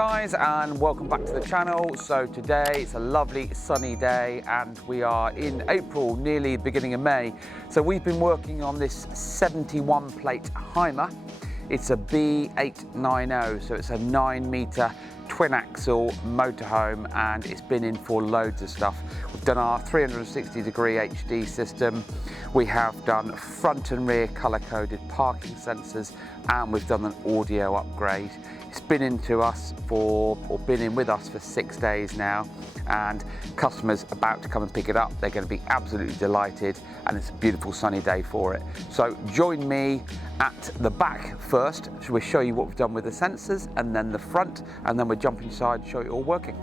guys, and welcome back to the channel. So today it's a lovely sunny day and we are in April, nearly beginning of May. So we've been working on this 71 plate Hymer. It's a B890, so it's a 9-meter twin axle motorhome, and it's been in for loads of stuff. We've done our 360-degree HD system, we have done front and rear color-coded parking sensors, and we've done an audio upgrade. It's been in with us for 6 days now, and customers about to come and pick it up. They're going to be absolutely delighted, and it's a beautiful sunny day for it. So join me at the back first. We'll show you what we've done with the sensors, and then the front, and then we'll jump inside and show it all working.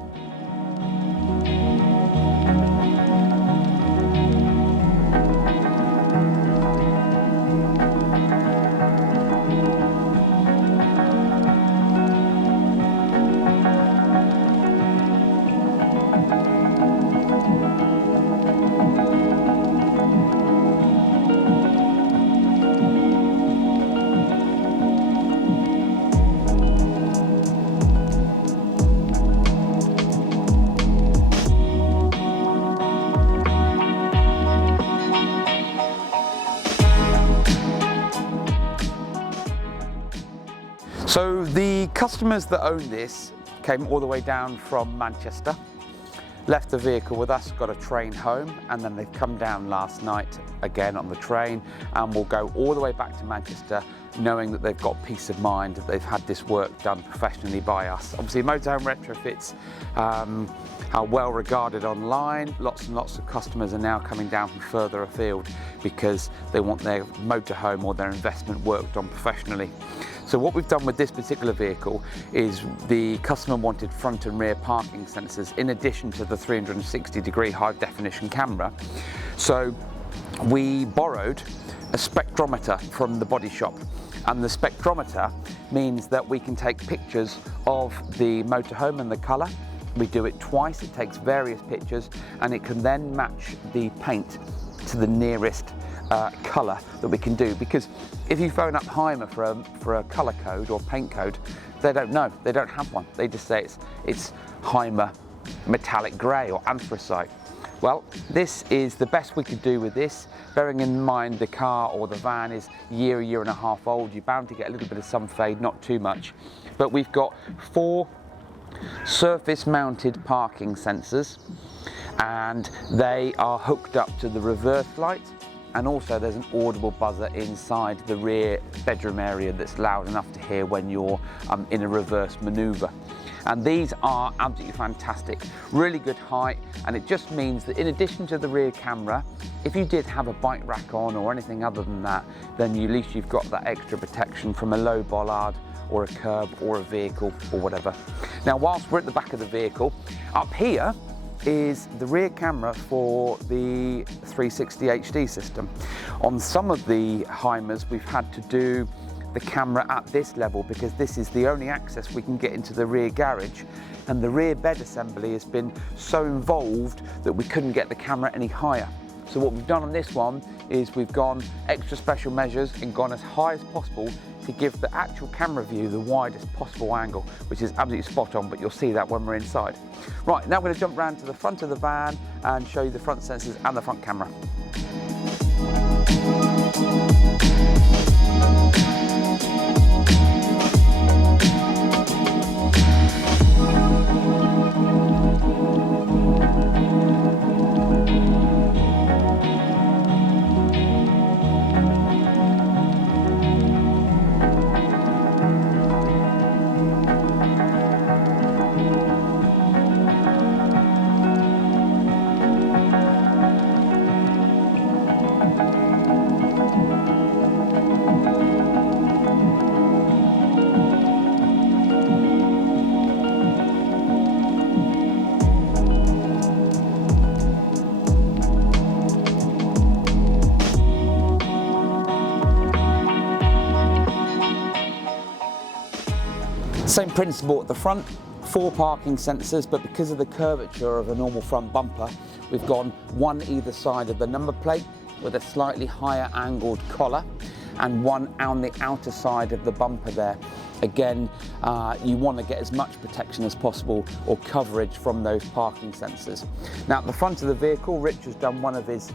So the customers that own this came all the way down from Manchester, left the vehicle with us, got a train home, and then they've come down last night again on the train, and will go all the way back to Manchester knowing that they've got peace of mind that they've had this work done professionally by us. Obviously Motorhome Retrofits are well regarded online. Lots and lots of customers are now coming down from further afield because they want their motorhome or their investment worked on professionally. So what we've done with this particular vehicle is the customer wanted front and rear parking sensors in addition to the 360-degree high definition camera. So we borrowed a spectrometer from the body shop, and the spectrometer means that we can take pictures of the motorhome and the colour. We do it twice, it takes various pictures, and it can then match the paint to the nearest colour that we can do, because if you phone up Hymer for a colour code or paint code, they don't know, they don't have one. They just say it's Hymer metallic grey or anthracite. Well, this is the best we could do with this, bearing in mind the car or the van is year and a half old. You're bound to get a little bit of sun fade, not too much, but we've got 4 surface mounted parking sensors, and they are hooked up to the reverse light, and also there's an audible buzzer inside the rear bedroom area that's loud enough to hear when you're in a reverse manoeuvre. And these are absolutely fantastic, really good height, and it just means that in addition to the rear camera, if you did have a bike rack on or anything other than that, then at least you've got that extra protection from a low bollard or a curb or a vehicle or whatever. Now, whilst we're at the back of the vehicle, up here is the rear camera for the 360 HD system. On some of the Hymers, we've had to do the camera at this level because this is the only access we can get into the rear garage, and the rear bed assembly has been so involved that we couldn't get the camera any higher. So what we've done on this one is we've gone extra special measures and gone as high as possible to give the actual camera view the widest possible angle, which is absolutely spot on, but you'll see that when we're inside. Right, now we're going to jump round to the front of the van and show you the front sensors and the front camera. Same principle at the front, 4 parking sensors, but because of the curvature of a normal front bumper, we've gone one either side of the number plate with a slightly higher angled collar. and one on the outer side of the bumper there. Again, you want to get as much protection as possible or coverage from those parking sensors. Now at the front of the vehicle, Rich has done one of his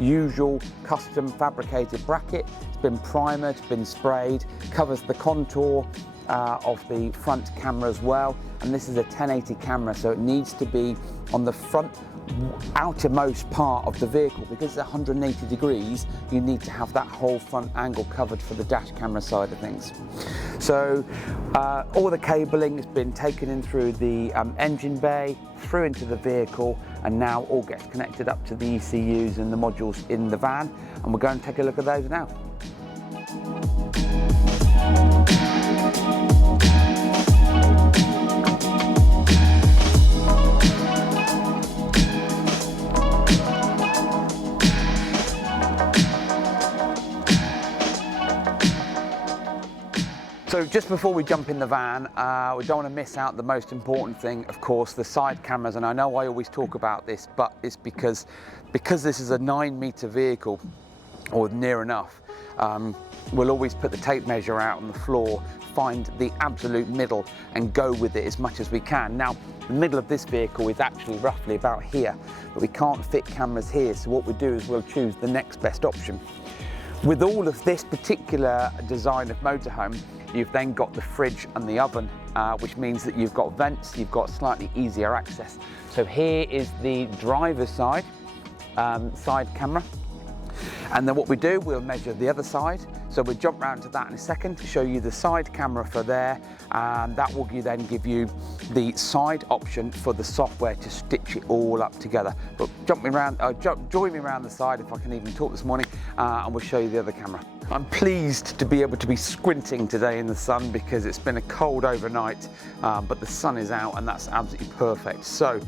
usual custom fabricated bracket. It's been primered, been sprayed, covers the contour of the front camera as well, and this is a 1080 camera, so it needs to be on the front outermost part of the vehicle. Because it's 180 degrees, you need to have that whole front angle covered for the dash camera side of things. So all the cabling has been taken in through the engine bay, through into the vehicle, and now all gets connected up to the ECUs and the modules in the van, and we're going to take a look at those now. So just before we jump in the van, we don't want to miss out the most important thing, of course, the side cameras. And I know I always talk about this, but it's because this is a 9-meter vehicle, or near enough, we'll always put the tape measure out on the floor, find the absolute middle and go with it as much as we can. Now, the middle of this vehicle is actually roughly about here, but we can't fit cameras here, so what we do is we'll choose the next best option. With all of this particular design of motorhome, you've then got the fridge and the oven, which means that you've got vents, you've got slightly easier access. So here is the driver's side camera. And then what we do, we'll measure the other side. So we'll jump round to that in a second to show you the side camera for there. And that will then give you the side option for the software to stitch it all up together. But join me around the side, if I can even talk this morning, and we'll show you the other camera. I'm pleased to be able to be squinting today in the sun because it's been a cold overnight, but the sun is out and that's absolutely perfect. So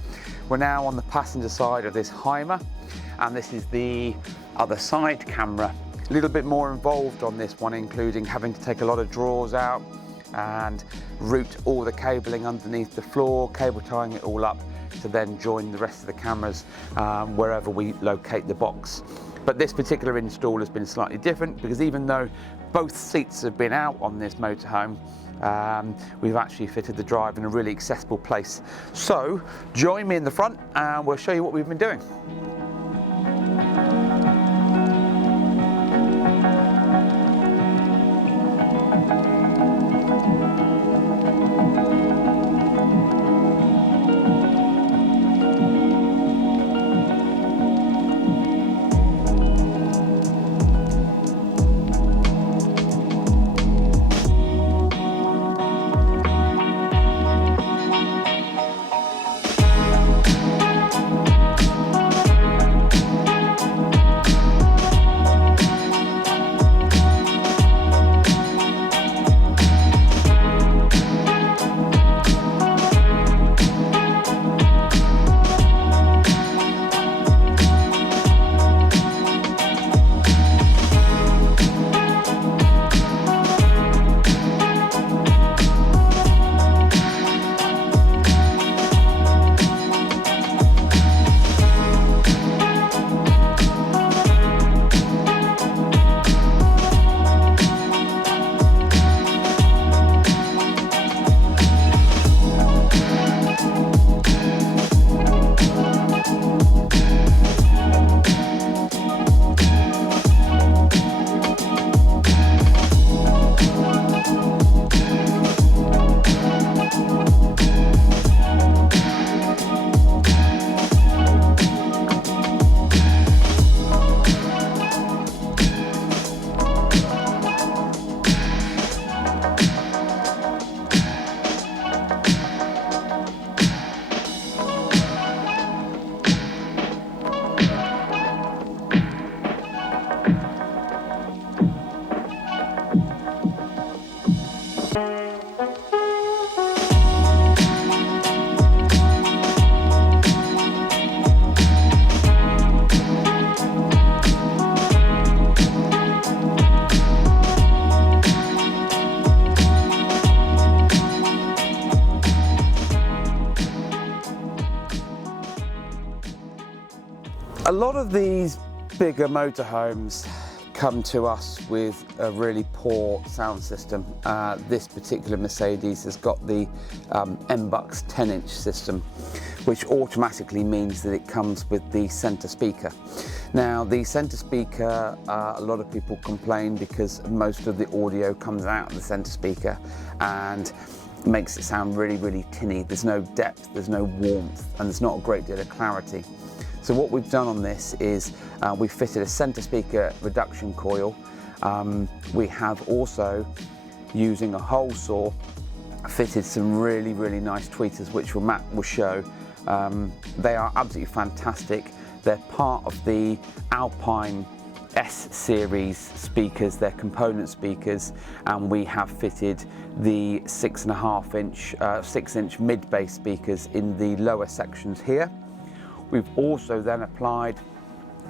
we're now on the passenger side of this Hymer, and this is the other side camera. A little bit more involved on this one, including having to take a lot of drawers out and route all the cabling underneath the floor, cable tying it all up to then join the rest of the cameras wherever we locate the box. But this particular install has been slightly different because even though both seats have been out on this motorhome, we've actually fitted the drive in a really accessible place. So join me in the front and we'll show you what we've been doing. A lot of these bigger motorhomes come to us with a really poor sound system. This particular Mercedes has got the MBUX 10-inch system, which automatically means that it comes with the center speaker. Now, the center speaker, a lot of people complain because most of the audio comes out of the center speaker and makes it sound really, really tinny. There's no depth, there's no warmth, and there's not a great deal of clarity. So what we've done on this is we've fitted a center speaker reduction coil. We have also, using a hole saw, fitted some really, really nice tweeters, which Matt will show. They are absolutely fantastic. They're part of the ALPINE S series speakers, they're component speakers, and we have fitted the 6.5-inch mid-bass speakers in the lower sections here. We've also then applied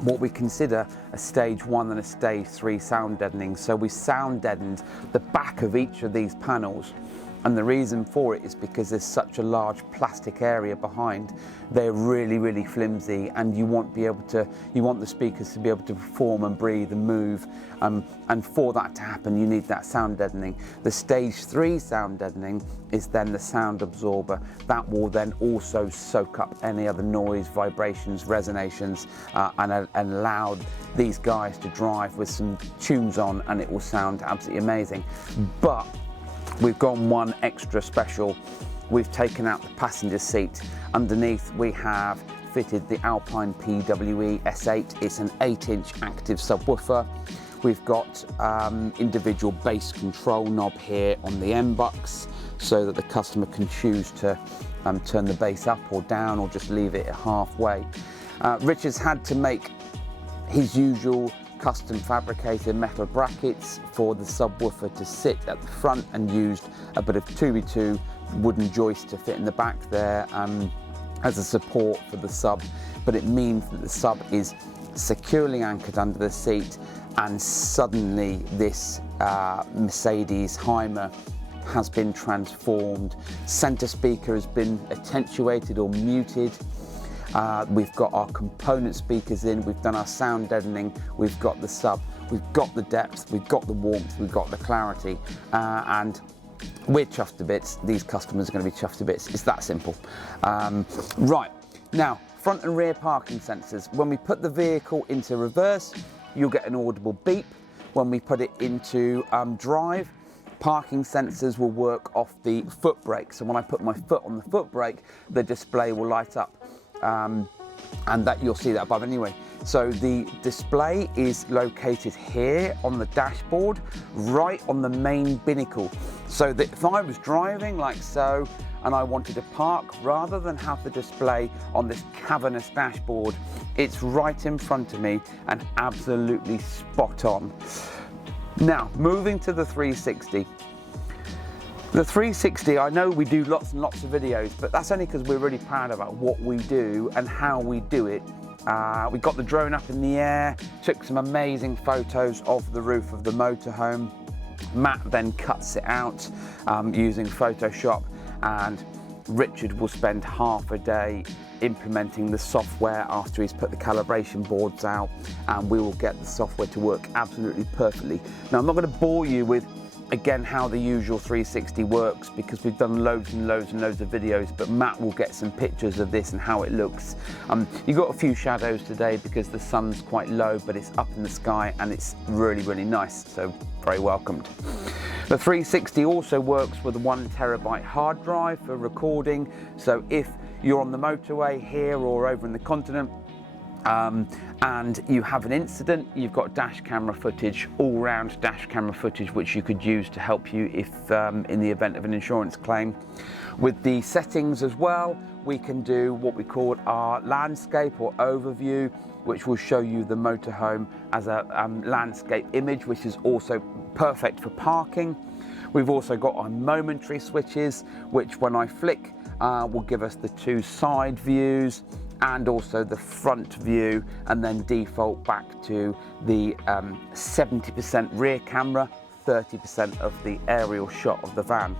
what we consider a stage 1 and a stage 3 sound deadening. So we sound deadened the back of each of these panels. And the reason for it is because there's such a large plastic area behind. They're really, really flimsy, and you want the speakers to be able to perform and breathe and move. And for that to happen, you need that sound deadening. The stage 3 sound deadening is then the sound absorber. That will then also soak up any other noise, vibrations, resonations, and allow these guys to drive with some tunes on, and it will sound absolutely amazing. But we've gone one extra special. We've taken out the passenger seat. Underneath we have fitted the ALPINE PWE S8. It's an 8-inch active subwoofer. We've got individual bass control knob here on the MBUX so that the customer can choose to turn the bass up or down, or just leave it halfway. Richard's had to make his usual custom fabricated metal brackets for the subwoofer to sit at the front, and used a bit of 2x2 wooden joist to fit in the back there as a support for the sub. But it means that the sub is securely anchored under the seat, and suddenly this Mercedes Hymer has been transformed. Center speaker has been attenuated or muted. We've got our component speakers in, we've done our sound deadening, we've got the sub, we've got the depth, we've got the warmth, we've got the clarity, and we're chuffed to bits. These customers are going to be chuffed to bits. It's that simple. Right, now, front and rear parking sensors. When we put the vehicle into reverse, you'll get an audible beep. When we put it into drive, parking sensors will work off the foot brake. So when I put my foot on the foot brake, the display will light up. And that you'll see that above anyway. So the display is located here on the dashboard, right on the main binnacle. So that if I was driving like so and I wanted to park, rather than have the display on this cavernous dashboard, it's right in front of me and absolutely spot on. Now, moving to the 360. The 360, I know we do lots and lots of videos, but that's only because we're really proud about what we do and how we do it. We got the drone up in the air, took some amazing photos of the roof of the motorhome. Matt then cuts it out using Photoshop, and Richard will spend half a day implementing the software after he's put the calibration boards out, and we will get the software to work absolutely perfectly. Now, I'm not going to bore you with again how the usual 360 works, because we've done loads and loads and loads of videos, but Matt will get some pictures of this and how it looks. You've got a few shadows today because the sun's quite low, but it's up in the sky and it's really, really nice, so very welcomed. The 360 also works with a 1 terabyte hard drive for recording, so if you're on the motorway here or over in the continent, and you have an incident, you've got dash camera footage, all-round dash camera footage, which you could use to help you if in the event of an insurance claim. With the settings as well, we can do what we call our landscape or overview, which will show you the motorhome as a landscape image, which is also perfect for parking. We've also got our momentary switches, which when I flick will give us the 2 side views and also the front view, and then default back to the 70% rear camera, 30% of the aerial shot of the van.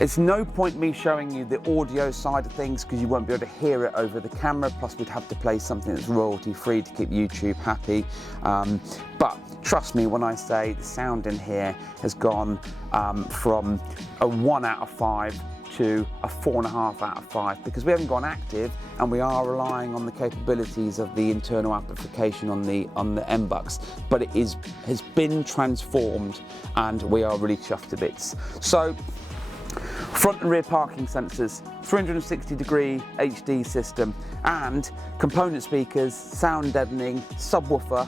It's no point me showing you the audio side of things because you won't be able to hear it over the camera, plus we'd have to play something that's royalty free to keep YouTube happy. But trust me when I say the sound in here has gone from a 1 out of 5 to a 4.5 out of 5 because we haven't gone active and we are relying on the capabilities of the internal amplification on the MBUX, but it has been transformed and we are really chuffed to bits. So front and rear parking sensors, 360-degree HD system and component speakers, sound deadening, subwoofer.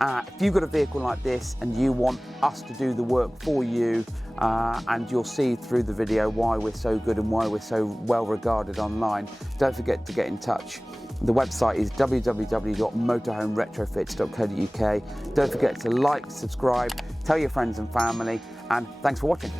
If you've got a vehicle like this and you want us to do the work for you, and you'll see through the video why we're so good and why we're so well regarded online, don't forget to get in touch. The website is www.motorhomeretrofits.co.uk. Don't forget to like, subscribe, tell your friends and family, and thanks for watching.